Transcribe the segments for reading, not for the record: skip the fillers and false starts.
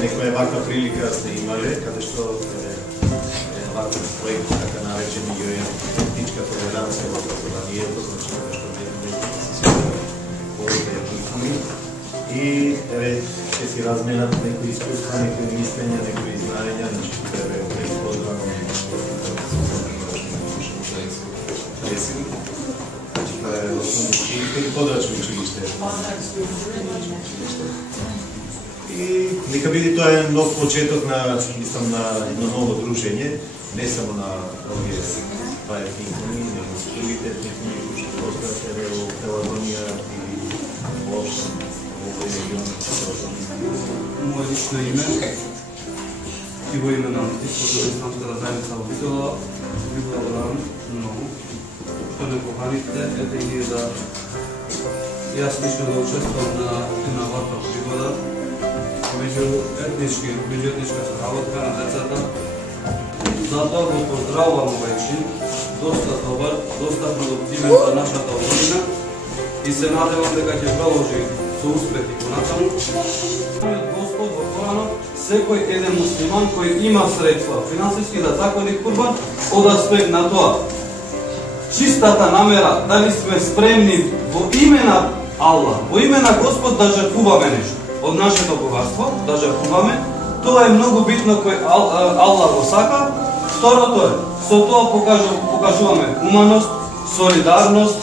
Некоја ваква прилика сте имале, каде што ваков проект, така наречени етничка толеранција во образованието, значи каде што се сетаме повеќе јакни и ќе си разменат некои искуства, некои мислења, некои знаења, значи треба да използваме подрачно училиште. И нека биде тоа е нов почеток на, мислам, на едно ново дружење, не само на овие два етники, но и с другите етники, кои што постојат во Филармонија и воопшто во овој регион. Моје лично име и во име на Исламската заедница во Битола ви благодарам многу што ме поканивте, ете и ние да јас лично да учествувам на ваква пригода меѓуетничка соработка на децата. Затоа го поздравувам овој чин, доста добар, доста продуктивен за нашата општина и се надевам дека ќе продолжи со успех и понатаму. Господ во Коранот, секој еден муслиман кој има средства финансиски да заколи курбан, од аспект на тоа чистата намера, дали сме спремни во име на Аллах, во име на Господ да жртвуваме нешто од нашето богатство, да жртвуваме, тоа е многу битно кој Аллах го сака. Второто е, со тоа покажуваме уманост, солидарност,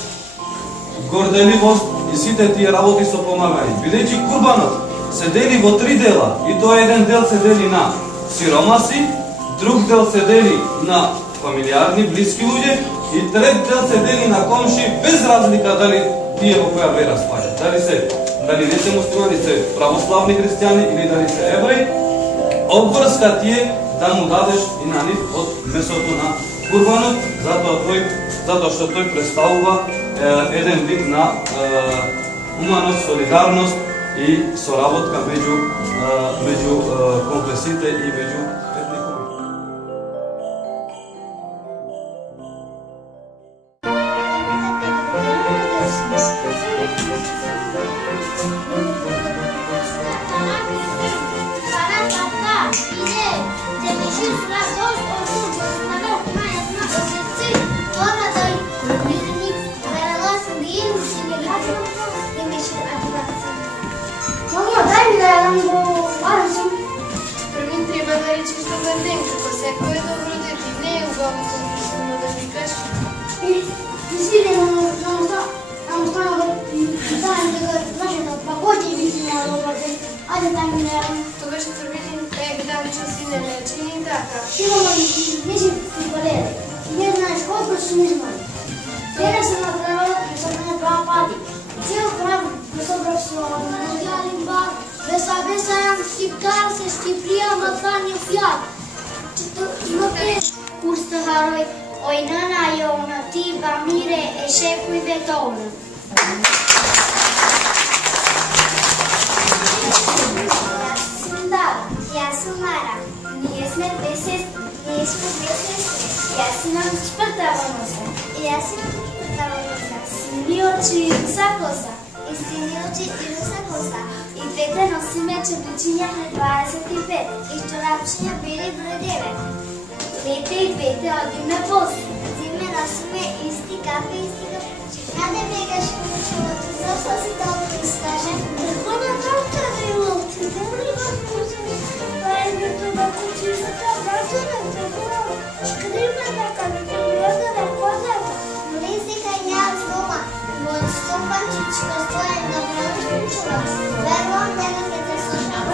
горделивост и сите тие работи со помагање. Бидејќи курбанот се дели во 3 дела и тоа еден дел се дели на сиромаси, друг дел се дели на фамилиарни, блиски луѓе и трет дел се дели на комши без разлика дали тие во која вера спаѓаат. Дали не се муслимани, се православни христијани или дали се евреи, обврска тие да му дадеш и на нив од месото на курбанот, затоа што тој представува еден вид на уманост, солидарност и соработка меѓу комплексите и меѓу Двете и двете одиме после. Зиме носиме исти капи, исти капи. Шкрипната като природа да позната, музика няма дума, но ступанчичка стоен да прелъчува. Вервам дека ќе те слушам.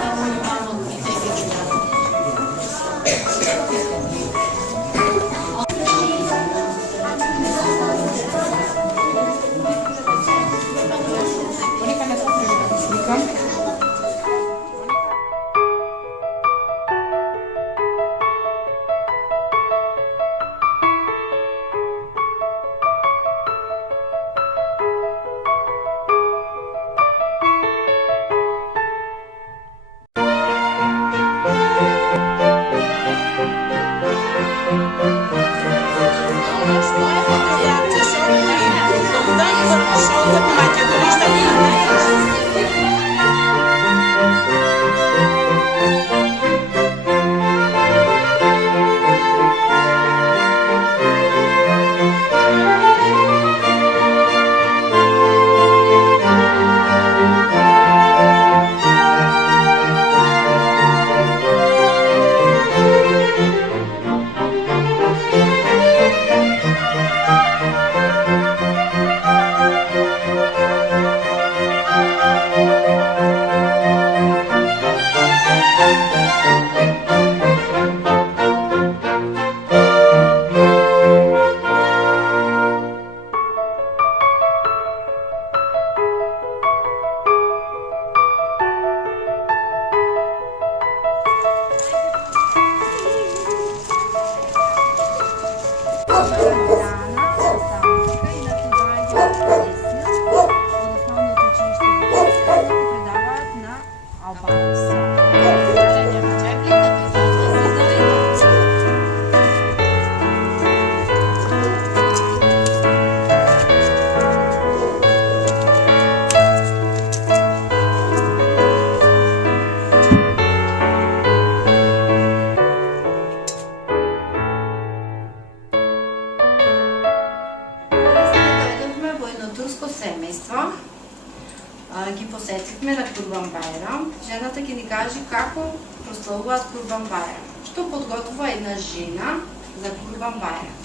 Ги посетихме на Курбан Байрам. Жената ги ни каже како прославуваат Курбан Байрам. Што подготвува една жена за Курбан Байрам.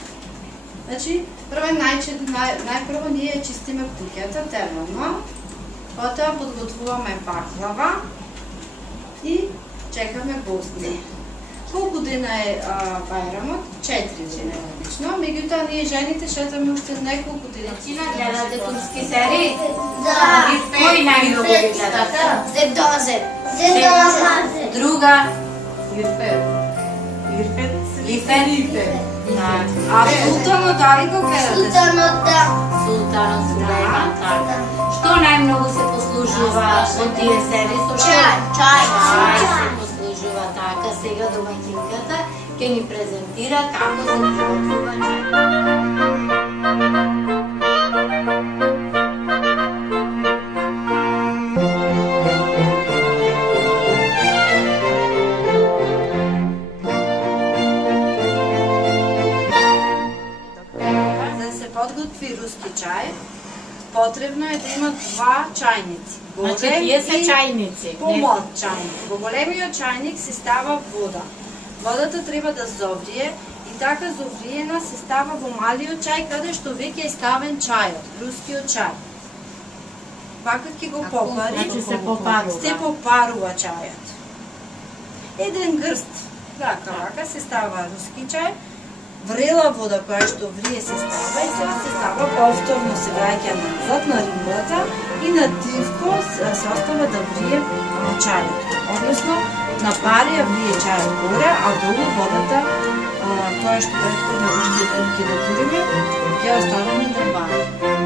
Значи, најпрво ние чистиме куќата термално, потоа подготвуваме баклава и чекаме гости. Колку дена е Байрамот? 4 дена лично. Меѓутоа ние жените шетаме уште неколку дена. Гледате турски серии? Да. Кој најмногу ги гледате? Зедозет. Друга? Лифет. А Султанот дали го гледате? Султанот, да. Султанот Сулейман, така. Што најмногу се послужува од тие серии? Чај. се послужува така. Сега домаќинката ќе ни презентира како се приготвува чај. Подготви руски чај, потребно е да има 2 чајници. Значи тие се чајници. Помал чајник. Во големиот чајник се става вода. Водата треба да зоврие и така зовриена се става во малиот чај каде што веќе е ставен чајот, рускиот чај. Вака ќе го попари. Значи се попарува. Се попарува чајот. Еден грст. Вака се става руски чај. Врела вода која што врие се става и сега се става повторно се враќа назад на римбата и на дивко се остава да врие чајот. Односно, на парија врие чајот горе, а долу водата, тоа што предходно уште ќе дотуриме, ќе оставиме да вари.